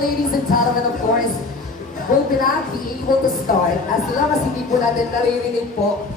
ladies and gentlemen, of course, will not be able to start as long as hindi po natin naririnig po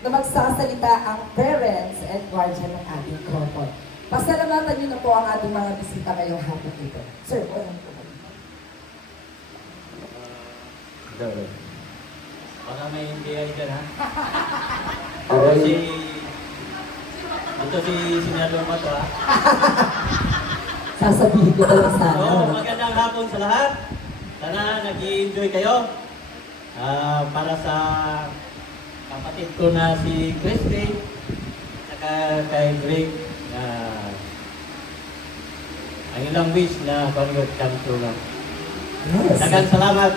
na magsasalita ang parents and guardian ng ating couple. Pasalamatan niyo na po ang ating mga bisita ngayong hapon dito. Sir, walang po. Baka may hindi ay dyan, ha? Okay. Ito si Senador Mato, ha? Sasabihin ko talaga sana. So, magandang hapon sa lahat. Sana nag-i-enjoy kayo. Para sa kapatid ko na si Christy, saka kay Greg, ang ilang wish na pag-good come true lang. Yes. Daghang salamat.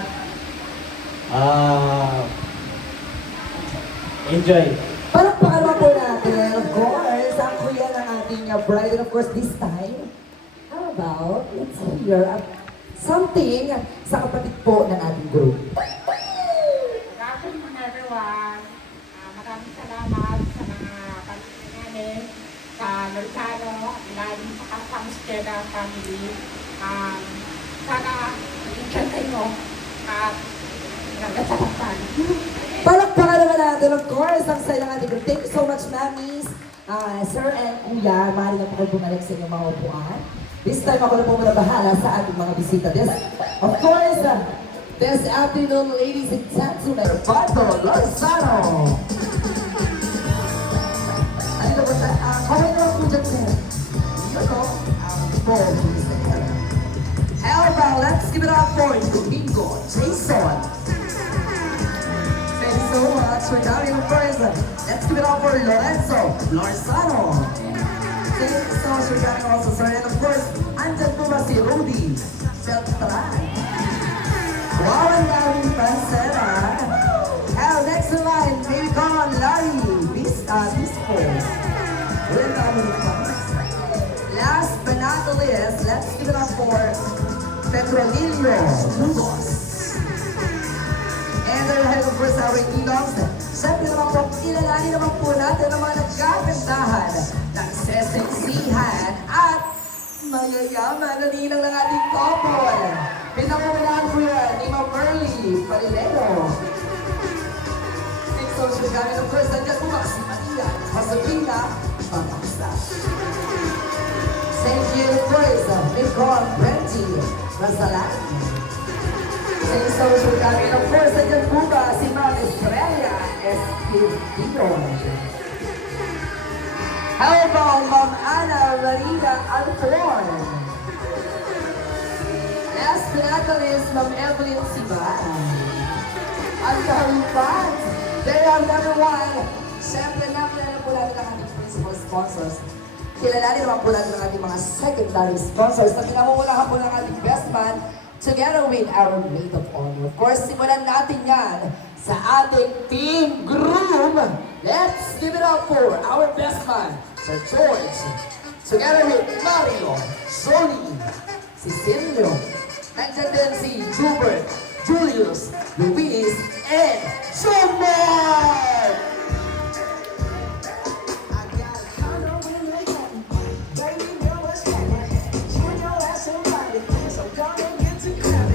Enjoy. Parang pangalawa po natin, of course, ang kuya ng ating bride, and of course, this time, how about, let's hear something sa kapatid po ng ating group. Good afternoon, everyone. Maraming salamat sa mga pamilya namin, sa Lorcano, at lalo sa Kapamsteda family. Sana mag-enjoy kayo at hanggang sa harapan. Palakpakan naman natin, of course, ang saya ng ating group. Thank you so much, Mamis, Sir and Kuya. Maaari na po kayo bumalik sa inyong mga upuan. This time, ako na po muna bahala sa ating mga bisita. Of course, this afternoon, ladies and gentlemen, Pato Lozano. Ano ba sa, comment naman po dyan, sir. You know, Paul, please. How about, let's give it up for Domingo Jason. Thank you so much for coming in person. Let's give it up for Lorenzo Lorzano. Thank you so much for coming also, sir. And of course, andyan po ba si Rudy Beltran? Wow, ang daming pansera. Hell, next in line, maybe come on, Larry Bispo. We're coming last but not the least, let's give it up for Petronilio Lugos. And they're head of course our Eagles. Siyempre naman po, ilalani naman po natin ang mga nagkagandahan, nagseseksihan at mayayaman na ninang ng ating couple. Pinangungunahan po yan ni Ma'am Merly Palilero. Thanks so much for coming. Of course, nandiyan po si Maria Josefina Papaksa. Thank you, of course, Nicole Brenti Rasalan. Thanks so much for coming. Of course, nandiyan po ba si Ma'am Estrella Esquidio. How about Ma'am Ana Maria Alforn? Last but not the least, Ma'am Evelyn Siban. Ang kahupat, they are number one. Siyempre, nakilala po natin ang ating principal sponsors. Kilalanin naman po natin ang ating mga secondary sponsors na kinamumulahan po ng ating best man together with our maid of honor. Of course, simulan natin yan sa ating team groom. Let's give it up for our best man, Sir George. Together with Mario, Sony, Cecilio, nandiyan din si Hubert, Julius, Luis, and Jomar!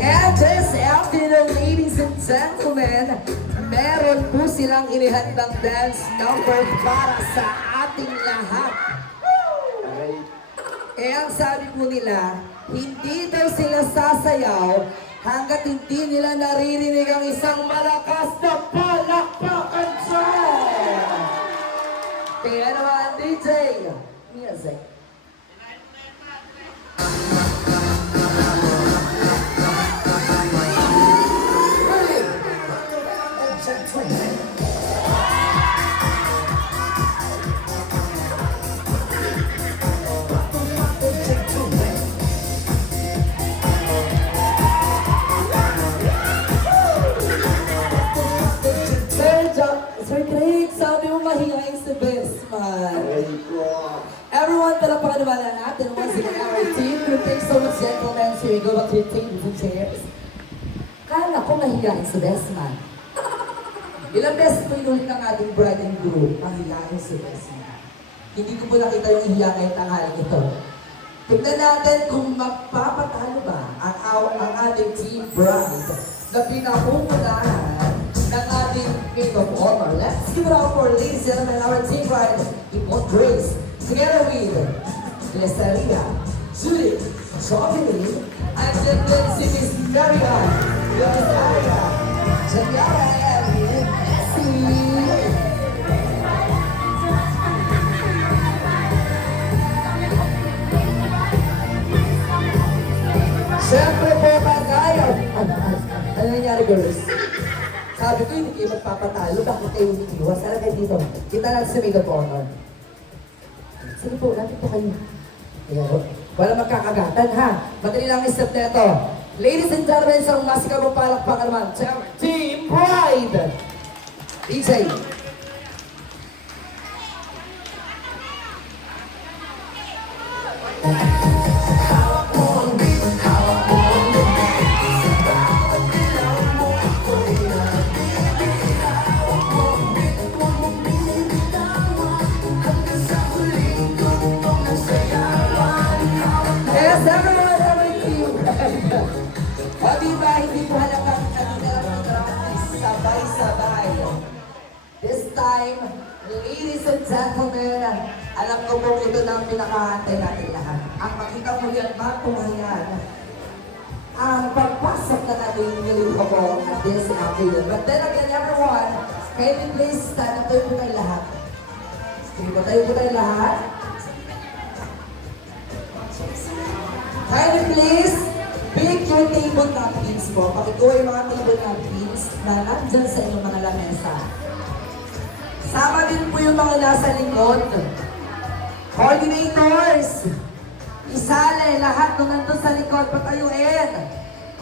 And this afternoon, ladies and gentlemen, meron po silang inihandang dance number para sa ating lahat. Eh, ang sabi po nila, hindi daw sila sasayaw hanggat hindi nila naririnig ang isang malakas na palakpakan dyan. Kaya naman, DJ, music. Sir Craig, sabi mo mahihain sa best man. Everyone, talapakan naman na natin once again our team. Thanks so much, gentlemen. So we go back to your tables and chairs. Kala ko mahihain sa best man. Ilang beses po inulit ng ating bride and groom, mahihain sa best man. Hindi ko po nakita yung ihiya ngayong tanghali ito. Tignan natin kung magpapatalo ba ang ating Team Bride na pinapungunahan ng ating King of Honor. Let's give it up for, ladies and gentlemen, our Team Bride, Ipon Grace, together with Glyceria, Judith, Jocelyn, and then si Miss Marian, Glyceria, Janiara, and Nessie. Siyempre po, kagaya. Ano nangyari, girls? Sabi ko, hindi kayo magpapatalo. Bakit kayo umiiwas? Sana kayo dito. Kita natin sa Maid of Honor. Sige po, natin po kayo. Ayan po. Wala magkakagatan, ha? Madali lang ang step na ito. Ladies and gentlemen, isang masikabong palakpakan naman. Team Pride! DJ. Yes, everyone, everything. O diba, hindi po halakang kanina lang ang practice, sabay-sabay. This time, ladies and gentlemen, alam ko po ito na ang pinakahantay natin lahat. Ang makita mo yan, matumayan, ang pagpasok na natin nilito ko at this afternoon. But then again, everyone, can you please stand up? Tayo po tayo lahat. Sige po, tayo po tayo lahat. Can you please pick your table napkins po? Pakikuha yung mga table napkins na nandyan sa inyong mga lamesa. Sama din po yung mga nasa likod. Coordinators! Isali lahat nung nandun sa likod, patayuin.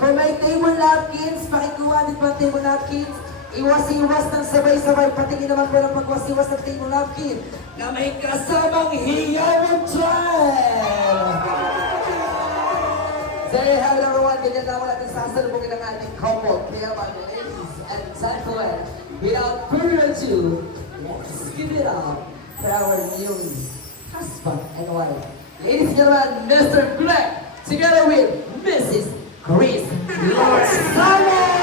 Kung may table napkins, pakikuha din po ang table napkins. Iwas-iwas ng sabay-sabay, patingin naman po ng pagwas-iwas ng table napkin na may kasamang hiyawang drive! There you have it, everyone. Ganyan naman natin sasalubungin ang ating couple. Kaya mga ladies and gentlemen, without further ado, let's give it up for our new husband and wife. Ladies and gentlemen, Mr. Greg, together with Mrs. Grace Lozano!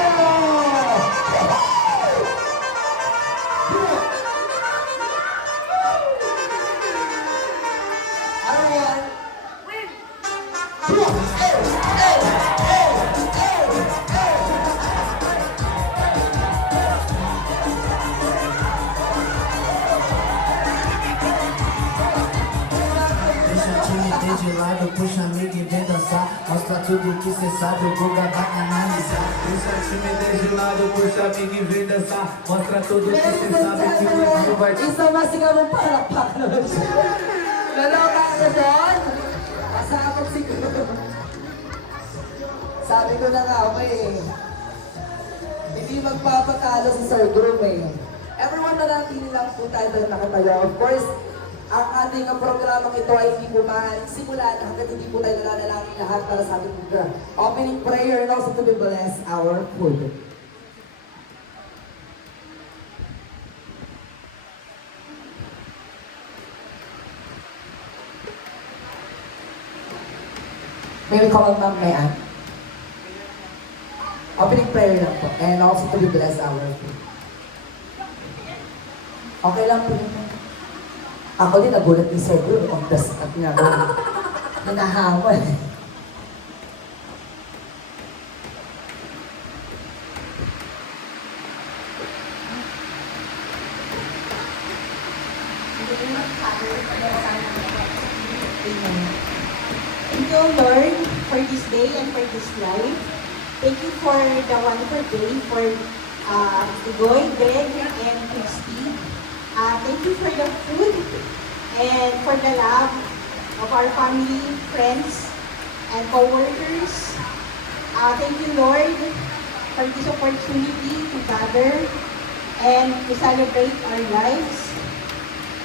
De lado, puxa amigo e vem dançar. Mostra tudo que cê sabe, o Guga vai analisar. Puxa time de lado, puxa amigo e vem dançar. Mostra tudo que cê sabe, que o Guga vai te... Isang masigabong palakpak naman siya. Naloka ako doon. Kasabog siguro. Sabi ko na nga, hindi magpapatalo si Sir Groom eh. Everyone na natin lang po tayo na nakatayo. Of course, ang ating programang ito ay hindi po simulan hanggang hindi po tayo nalalangin lahat para sa ating opening prayer and also to be bless our food. May we call Ma'am Mayan? Opening prayer lang po and also to be bless our food. Okay lang po yun. Ako din, nagulat ni Sir Bruno on the spot niya. Hinahamon. Thank you, Lord, for this day and for this life. Thank you for the wonderful day for Goy, Greg, and Christy. Thank you for the food and for the love of our family, friends, and co-workers. Thank you, Lord, for this opportunity to gather and to celebrate our lives.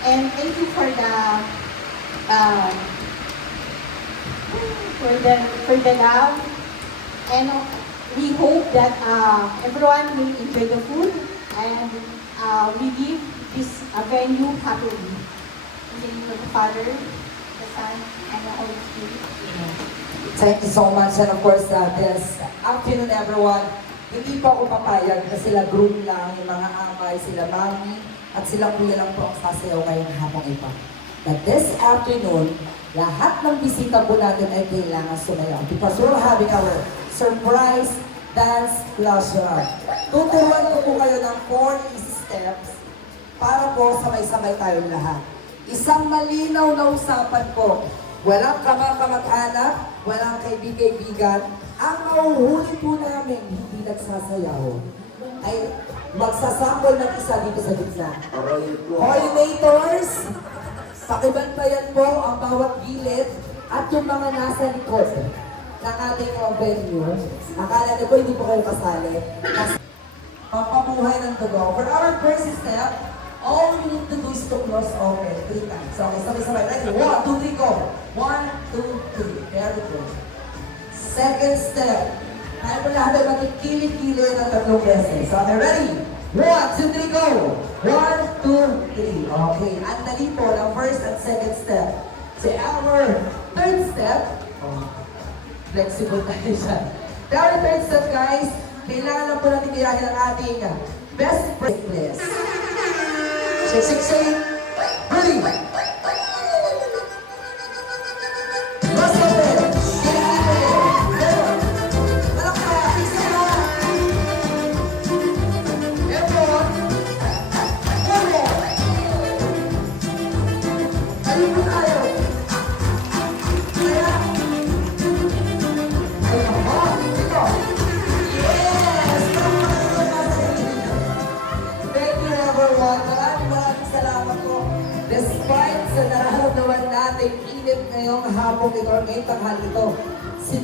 And thank you for the love. And we hope that everyone will enjoy the food and we leave this venue happily. In the name of the Father, the Son, and the Holy Spirit. Amen. Thank you so much. And of course, this afternoon, everyone. Hindi po ako papayag na sila groom lang, yung mga amay, sila mami, at sila kuya lang po ang sasayaw ngayong hapong ito. But this afternoon, lahat ng bisita po natin ay kailangan sumayaw. Because we're having our surprise dance pleasure. Tuturuan ko po kayo ng 4 easy steps para po sabay-sabay tayong lahat. Isang malinaw na usapan po. Walang kamag-anak, walang kaibig-kaibigan. Ang mauhuli po namin, hindi nagsasayaw, ay magsasambol ng isa dito sa gitna. Coordinators, pakibantayan po ang bawat gilid at yung mga nasa likod ng ating venue. Akala niyo po hindi po kayo kasali. Pampabuhay ng dugo. For our first step, all we need to do is to close open 3 times. Okay, sabay-sabay. Ready? 1, 2, 3, go. 1, 2, 3. Very good. Second step. Tayo po lahat ay magkikili-kili ng 3 beses. So, okay, ready? 1, 2, 3, go. 1, 2, 3. Okay. Ang dali po ng first and second step. So, our third step, flexible tayo siya. Our third step, guys, kailangan na po natin gayahin ang ating best friend list. So, 6, 8, ready? Let's go there. Despite sa nararamdaman natin init ngayong hapong ito, ngayong tanghal ito,